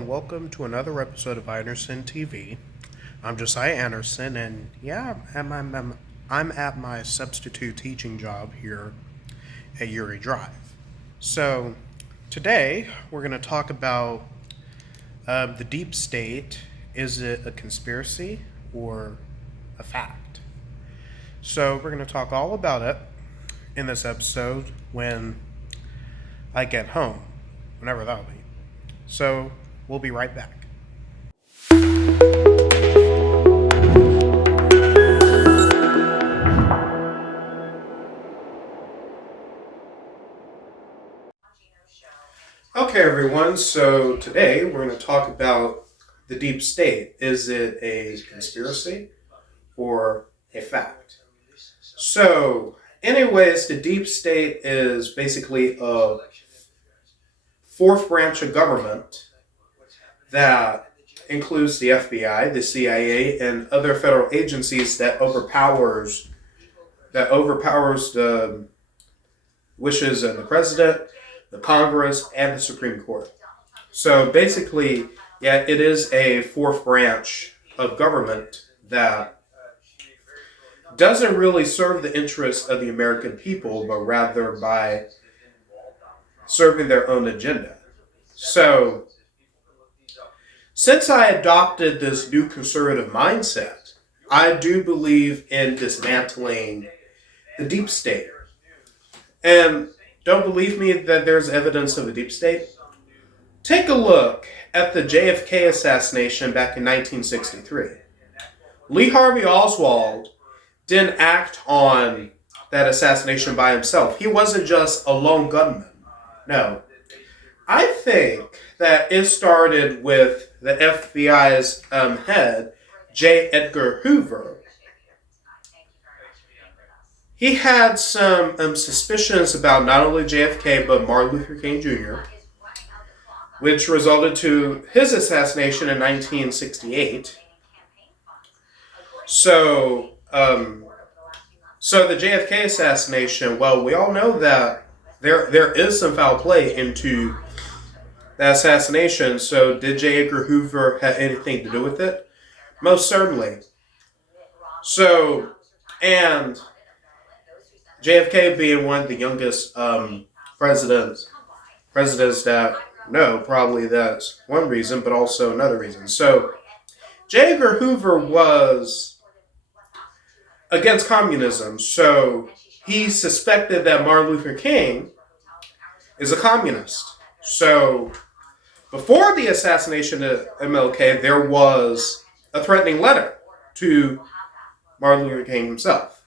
and welcome to another episode of Anderson TV. I'm Josiah Anderson, and I'm at my substitute teaching job here at Uri Drive. So, today we're going to talk about the deep state. Is it a conspiracy or a fact? So, we're going to talk all about it in this episode when I get home, whenever that'll be. So, we'll be right back. Okay, everyone, so today we're going to talk about the deep state. Is it a conspiracy or a fact? So, anyways, the deep state is basically a fourth branch of government that includes the FBI, the CIA, and other federal agencies that overpowers the wishes of the president, the Congress, and the Supreme Court. So basically, yeah, it is a fourth branch of government that doesn't really serve the interests of the American people, but rather by serving their own agenda. So, since I adopted this new conservative mindset, I do believe in dismantling the deep state. And don't believe me that there's evidence of a deep state? Take a look at the JFK assassination back in 1963. Lee Harvey Oswald didn't act on that assassination by himself. He wasn't just a lone gunman. No. I think that it started with the FBI's head, J. Edgar Hoover. He had some suspicions about not only JFK, but Martin Luther King Jr., which resulted to his assassination in 1968. So the JFK assassination, well, we all know that there is some foul play into the assassination. So did J. Edgar Hoover have anything to do with it? Most certainly. So, and JFK being one of the youngest presidents that probably that's one reason, but also another reason. So, J. Edgar Hoover was against communism, so he suspected that Martin Luther King is a communist. So, before the assassination of MLK, there was a threatening letter to Martin Luther King himself.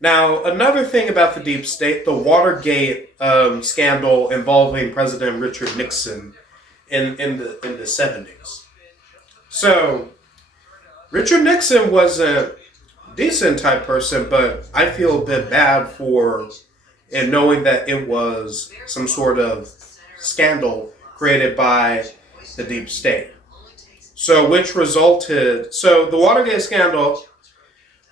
Now, another thing about the deep state, the Watergate scandal involving President Richard Nixon in the 70s. So, Richard Nixon was a decent type person, but I feel a bit bad in knowing that it was some sort of scandal created by the deep state. So, the Watergate scandal,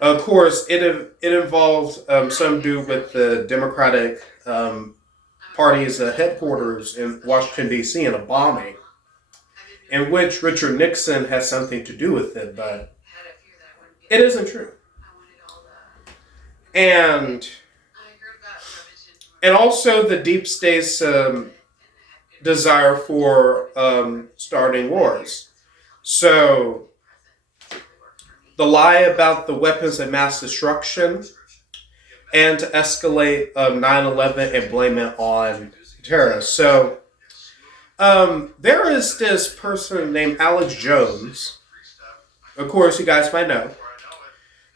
of course, it involved some do with the Democratic Party's headquarters in Washington, D.C. in a bombing, in which Richard Nixon has something to do with it, but it isn't true. And also the deep state's desire for starting wars. So, the lie about the weapons of mass destruction, and to escalate 9/11 and blame it on terrorists. So, there is this person named Alex Jones. Of course, you guys might know.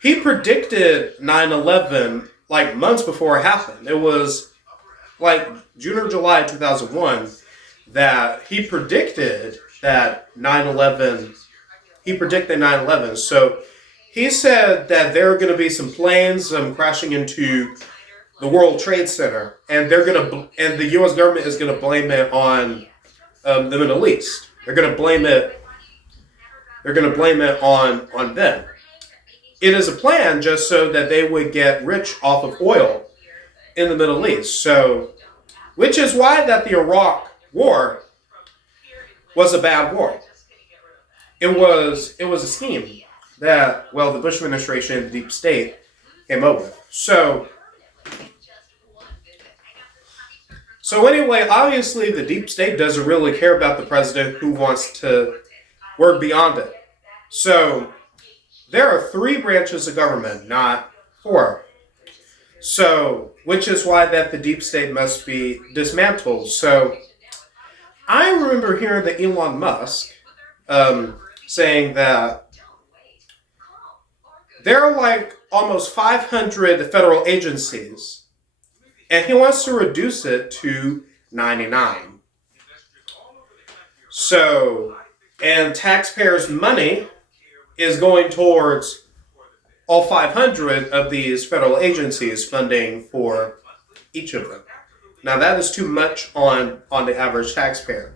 He predicted 9/11 like months before it happened. It was like June or July 2001 that he predicted that 9/11. He predicted 9/11. So he said that there are going to be some planes crashing into the World Trade Center, and the U.S. government is going to blame it on the Middle East. They're going to blame it on them. It is a plan just so that they would get rich off of oil in the Middle East. So, which is why that the Iraq War was a bad war. It was a scheme that, well, the Bush administration and the deep state came up with. So anyway, obviously the deep state doesn't really care about the president who wants to work beyond it. So there are 3 branches of government, not 4. So, which is why that the deep state must be dismantled. So I remember hearing that Elon Musk saying that there are like almost 500 federal agencies, and he wants to reduce it to 99. So, and taxpayers' money is going towards all 500 of these federal agencies funding for each of them. Now that is too much on the average taxpayer.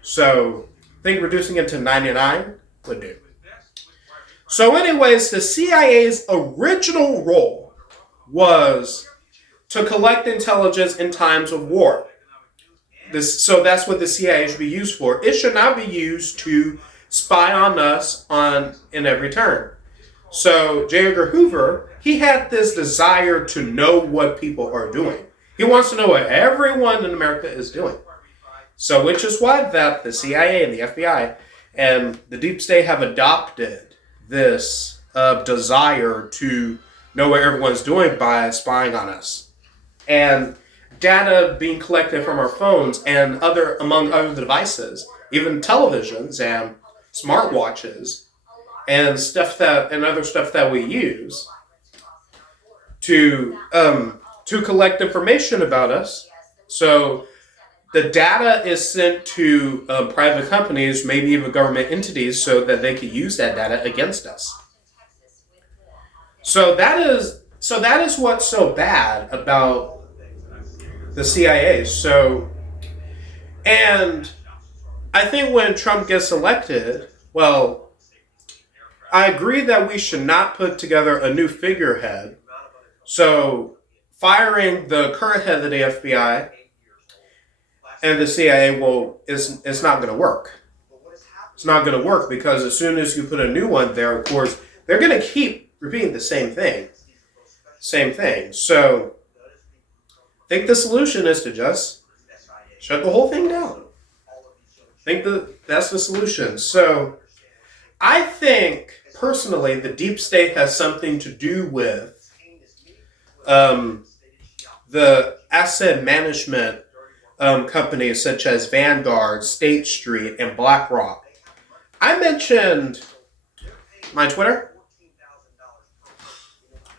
So I think reducing it to 99 would do. So anyways, the CIA's original role was to collect intelligence in times of war. So that's what the CIA should be used for. It should not be used to spy on us in every turn. So J. Edgar Hoover, he had this desire to know what people are doing. He wants to know what everyone in America is doing. So which is why that the CIA and the FBI and the deep state have adopted this desire to know what everyone's doing by spying on us. And data being collected from our phones and among other devices, even televisions and smartwatches and other stuff that we use to collect information about us. So the data is sent to private companies, maybe even government entities, so that they could use that data against us. So that is what's so bad about the CIA. So, and I think when Trump gets elected, well, I agree that we should not put together a new figurehead. So firing the current head of the FBI and the CIA it's not going to work. It's not going to work because as soon as you put a new one there, of course, they're going to keep repeating the same thing. So I think the solution is to just shut the whole thing down. I think that's the solution. So I think, personally, the deep state has something to do with the asset management companies such as Vanguard, State Street, and BlackRock. I mentioned my Twitter.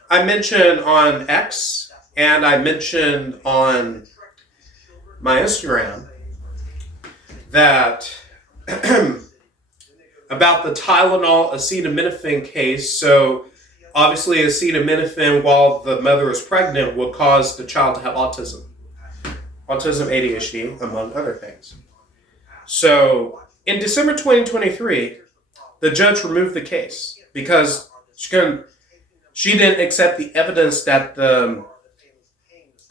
I mentioned on X, and I mentioned on my Instagram that about the Tylenol acetaminophen case. So obviously acetaminophen while the mother is pregnant will cause the child to have autism, ADHD, among other things. So in December 2023, the judge removed the case because she didn't accept the evidence that the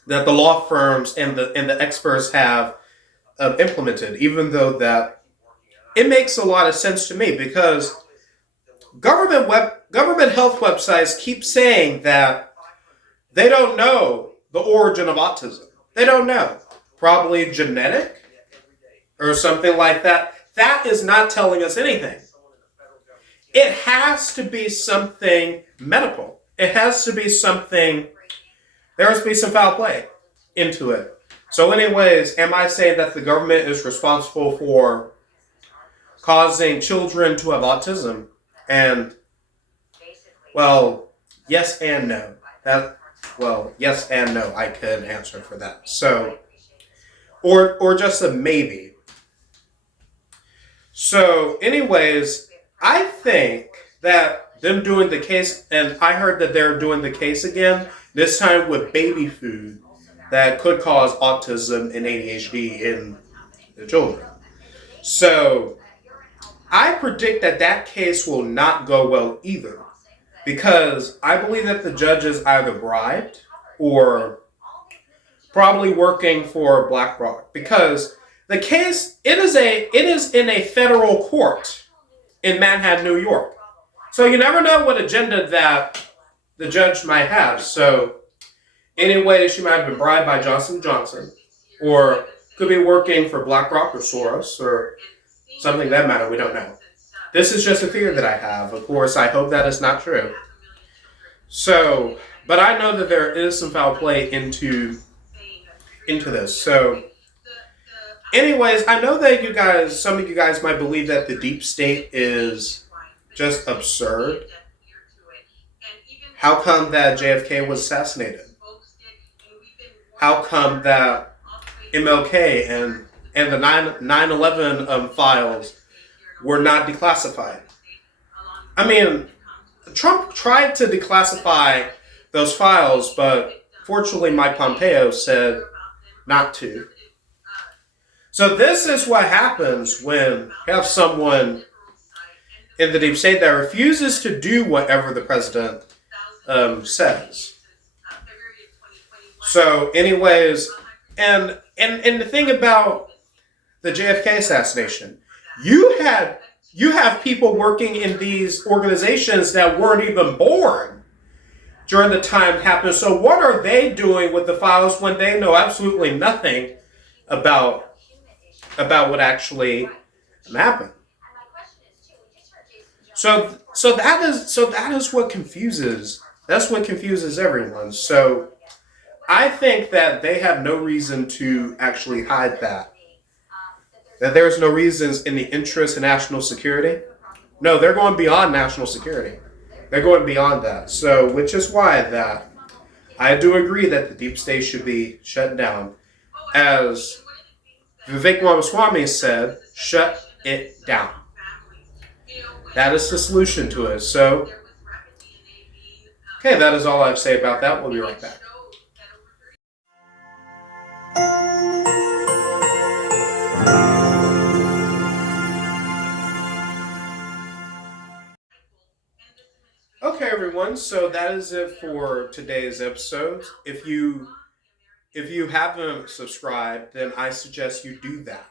law firms and the experts have implemented, even though that it makes a lot of sense to me because government health websites keep saying that they don't know the origin of autism. They don't know. Probably genetic or something like that. That is not telling us anything. It has to be something medical. It has to be something, there has to be some foul play into it. So anyways, am I saying that the government is responsible for causing children to have autism? And, well, yes and no. Yes and no, I can answer for that. So, or just a maybe. So, anyways, I think that them doing the case, and I heard that they're doing the case again, this time with baby food that could cause autism and ADHD in the children. So, I predict that case will not go well either, because I believe that the judge is either bribed or probably working for BlackRock, because The case, it is in a federal court in Manhattan, New York. So you never know what agenda that the judge might have. So anyway, she might have been bribed by Johnson & Johnson, or could be working for BlackRock or Soros or something that matter. We don't know. This is just a theory that I have. Of course, I hope that is not true. So, but I know that there is some foul play into this. So, anyways, I know that some of you guys might believe that the deep state is just absurd. How come that JFK was assassinated? How come that MLK and the 9/11 files were not declassified? I mean, Trump tried to declassify those files, but fortunately Mike Pompeo said not to. So this is what happens when you have someone in the deep state that refuses to do whatever the president says. So anyways, and the thing about the JFK assassination, you have people working in these organizations that weren't even born during the time it happened. So what are they doing with the files when they know absolutely nothing about what actually happened? So that is what confuses. That's what confuses everyone. So I think that they have no reason to actually hide that. That there's no reasons in the interest of national security. No, they're going beyond national security. They're going beyond that. So, which is why that I do agree that the deep state should be shut down. As Vivek Ramaswamy said, shut it down. That is the solution to it. So, okay, that is all I have to say about that. We'll be right back. Okay, everyone. So that is it for today's episode. If you haven't subscribed, then I suggest you do that.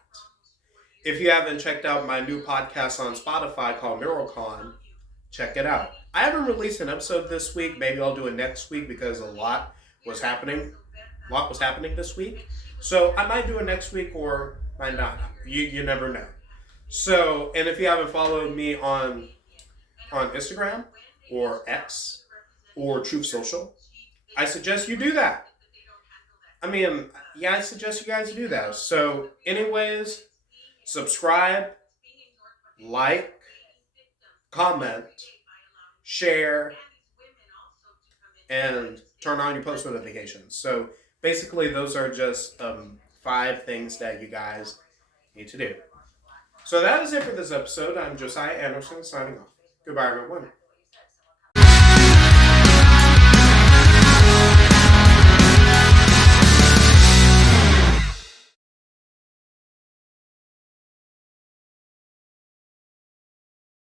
If you haven't checked out my new podcast on Spotify called MirrorCon, check it out. I haven't released an episode this week. Maybe I'll do it next week because a lot was happening. This week. So I might do it next week or might not. You never know. So, and if you haven't followed me on Instagram or X or Truth Social, I suggest you do that. I suggest you guys do that. So, anyways, subscribe, like, comment, share, and turn on your post notifications. So, basically, those are just 5 things that you guys need to do. So that is it for this episode. I'm Josiah Anderson signing off. Goodbye, everyone.